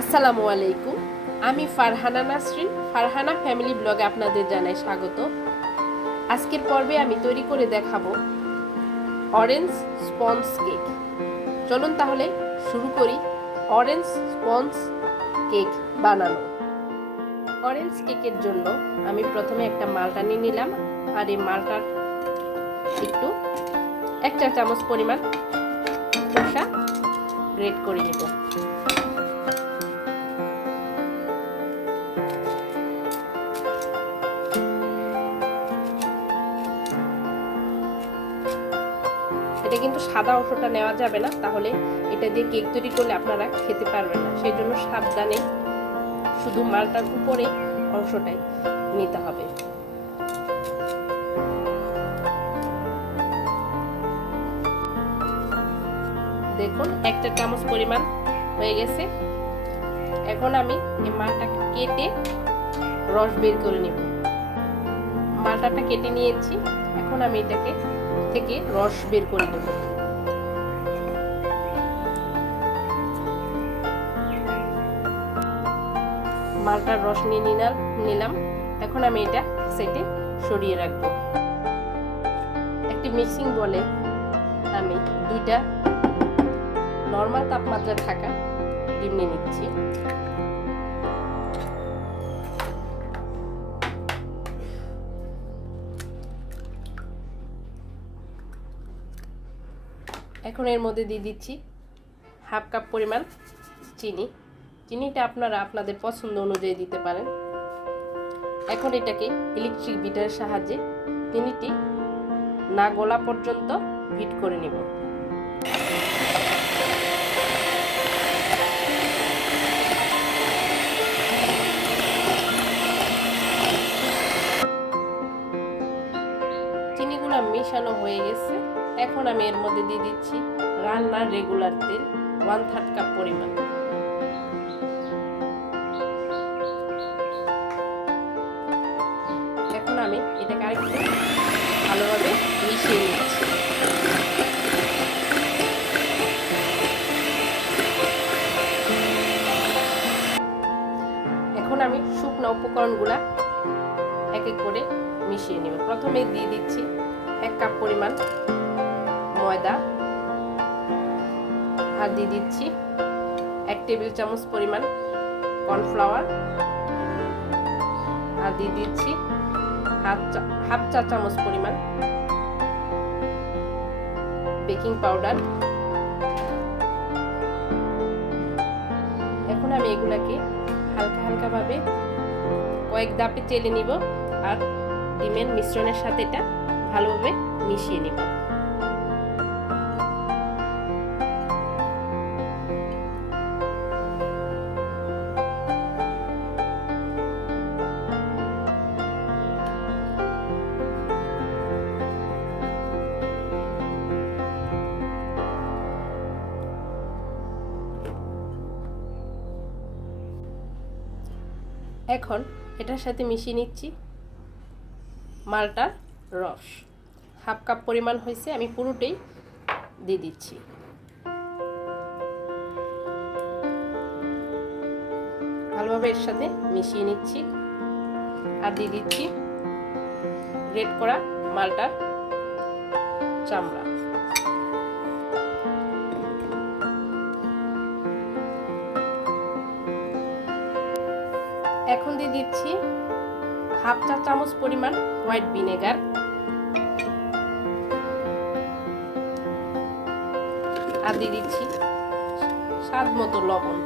আসসালামু আলাইকুম। আমি ফারহানা নাসরিন, ফারহানা ফ্যামিলি ব্লগে আপনাদের জানাই স্বাগত। আজকের পর্বে আমি তৈরি করে দেখাবো অরেঞ্জ স্পঞ্জ কেক। চলুন তাহলে শুরু করি অরেঞ্জ স্পঞ্জ কেক বানানো। অরেঞ্জ কেকের জন্য আমি প্রথমে একটা মালটা নিয়ে নিলাম, আর এই মালটার একটু 1 চা চামচ পরিমাণ খোসা গ্রেট করে নিব। এটা কিন্তু সাদা অংশটা নেওয়া যাবে না, তাহলে এটা দিয়ে কেক তৈরি করলে আপনারা খেতে পারবেন না। সেই জন্য সাবধানে শুধু মালটার উপরে অংশটাই নিতে হবে। দেখুন 1 চা চামচ পরিমাণ হয়ে গেছে। এখন আমি এই মালটাকে কেটে রস বের করে নেব। মালটাটা কেটে নিয়েছি, এখন আমি এটাকে থেকে রস বের করে নেব। মালটার রস নিয়ে নিলাম। এখন আমি এটা সাইডে সরিয়ে রাখবো। একটি মিক্সিং বলে আমি 2টা নরমাল তাপমাত্রা থাকা ডিম নিয়ে নিচ্ছি। এখন এর মধ্যে দিয়ে দিচ্ছি 1/2 কাপ পরিমাণ চিনি। চিনিটা আপনারা আপনাদের পছন্দ অনুযায়ী দিতে পারেন। এখন এটাকে ইলেকট্রিক বিটারের সাহায্যে চিনিটি না গলা পর্যন্ত বিট করে নেব। চিনিগুলো মেশানো হয়ে গেছে। এখন আমি এর মধ্যে দিয়ে দিচ্ছি রান্নার রেগুলার তেল 1/3 কাপ পরিমাণ। এখন আমি এটাকে আরেকটু ভালোভাবে মিশিয়ে নিচ্ছি। এখন আমি শুকনো উপকরণগুলা এক এক করে মিশিয়ে নেব। প্রথমে দিয়ে দিচ্ছি 1 কাপ পরিমাণ ময়দা, আর দিয়ে দিচ্ছি 1 টেবিল চামচ পরিমাণ কর্নফ্লাওয়ার, আর দিয়ে দিচ্ছি হাফ চা চামচ পরিমাণ বেকিং পাউডার। এখন আমি এগুলাকে হালকা হালকা ভাবে কয়েক ধাপে চেলে নিব, আর ডিমের মিশ্রণের সাথে এটা ভালোভাবে মিশিয়ে নিব। এখন এটার সাথে মিশিয়ে নিচ্ছি মালটার রস। 1/2 কাপ পরিমাণ হয়েছে, আমি পুরোটাই দিয়ে দিচ্ছি। ভালোভাবে এর সাথে মিশিয়ে নিচ্ছি, আর দিয়ে দিচ্ছি গ্রেট করা মালটার চামড়া। এখন দিয়ে দিচ্ছি হাফ চা চামচ পরিমাণ হোয়াইট ভিনেগার, আর দিয়ে দিচ্ছি স্বাদ মতো লবণ।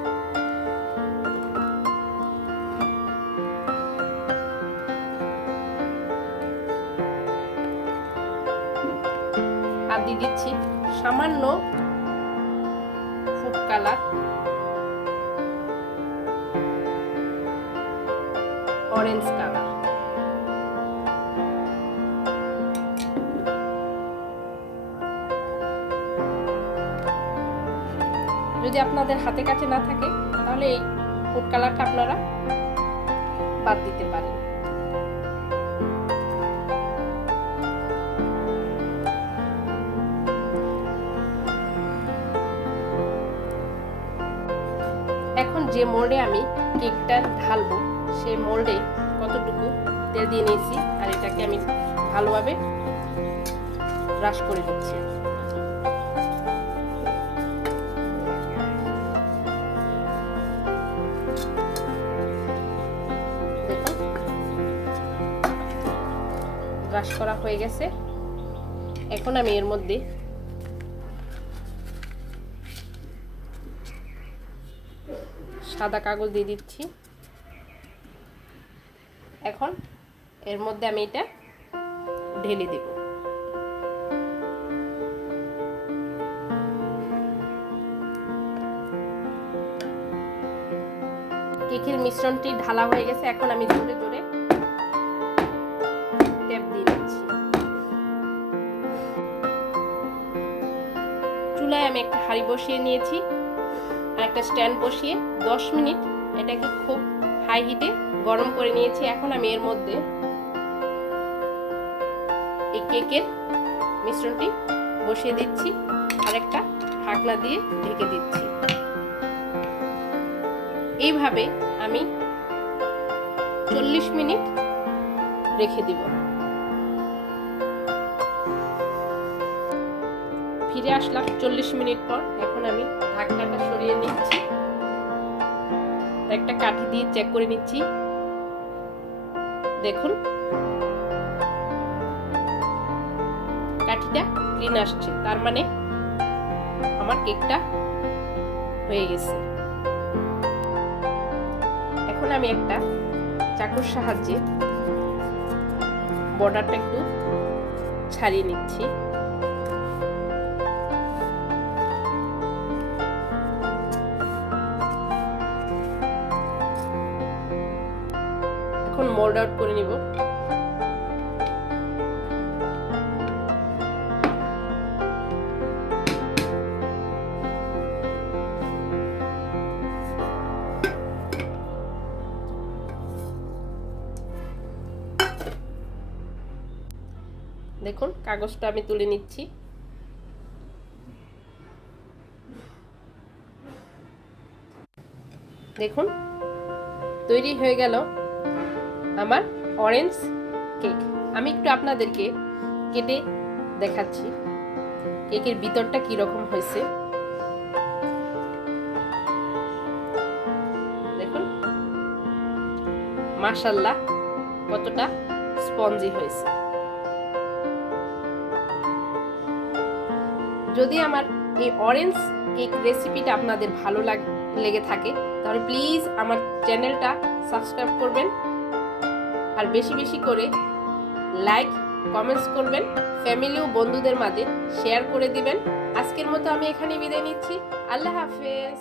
আর দিয়ে দিচ্ছি সামান্য ফুড কালার, অরেঞ্জ কালার। যদি আপনাদের হাতে কাছে না থাকে তাহলে এই ফুড কালারটা আপনারা বাদ দিতে পারেন। এখন যে মোল্ডে আমি কেকটা ঢালবো সেই মোল্ডে কতটুকু তেল দিয়ে নিয়েছি, আর এটাকে আমি ভালোভাবে ব্রাশ করে দিচ্ছি। ব্রাশ করা হয়ে গেছে। এখন আমি এর মধ্যে সাদা কাগজ দিয়ে দিচ্ছি। এখন এর মধ্যে আমি এটা ঢেলে দেব। কেকের মিশ্রণটি ঢালা হয়ে গেছে। এখন আমি জোরে জোরে ট্যাপ দিয়ে দিচ্ছি। চুলায় আমি একটা হাঁড়ি বসিয়ে নিয়েছি আর একটা স্ট্যান্ড বসিয়ে 10 মিনিট এটাকে খুব হাই হিটে গরম করে নিয়েছি। এখন আমি এর মধ্যে এই কেকের মিশ্রণটি বসিয়ে দিচ্ছি আর একটা ঢাকনা দিয়ে ঢেকে দিচ্ছি। এইভাবে আমি 40 মিনিট রেখে দিব। ফিরে আসলাম 40 মিনিট পর। এখন আমি ঢাকনাটা সরিয়ে নিচ্ছি, একটা কাঠি দিয়ে চেক করে নিচ্ছি। দেখুন কাঠিটা ক্লিন আসছে, তার মানে আমার কেকটা হয়ে গেছে। এখন আমি একটা চাকুর সাহায্যে বর্ডারটা একটু ছাড়িয়ে নিচ্ছি। এখন মোল্ড আউট করে নিব। দেখুন কাগজটা আমি তুলে নিচ্ছি। দেখুন তৈরি হয়ে গেল আমার অরেঞ্জ কেক। আমি একটু আপনাদেরকে কেটে দেখাচ্ছি কেকের ভিতরটা কি রকম হয়েছে। দেখুন মাশাআল্লাহ কতটা স্পঞ্জি হয়েছে। যদি আমার এই অরেঞ্জ কেক রেসিপিটা আপনাদের ভালো লেগে থাকে তাহলে প্লিজ আমার চ্যানেলটা সাবস্ক্রাইব করবেন আর বেশি বেশি করে লাইক কমেন্টস করবেন, ফ্যামিলি ও বন্ধুদের মাঝে শেয়ার করে দিবেন। আজকের মতো আমি এখানে বিদায় নিচ্ছি। আল্লাহ হাফেজ।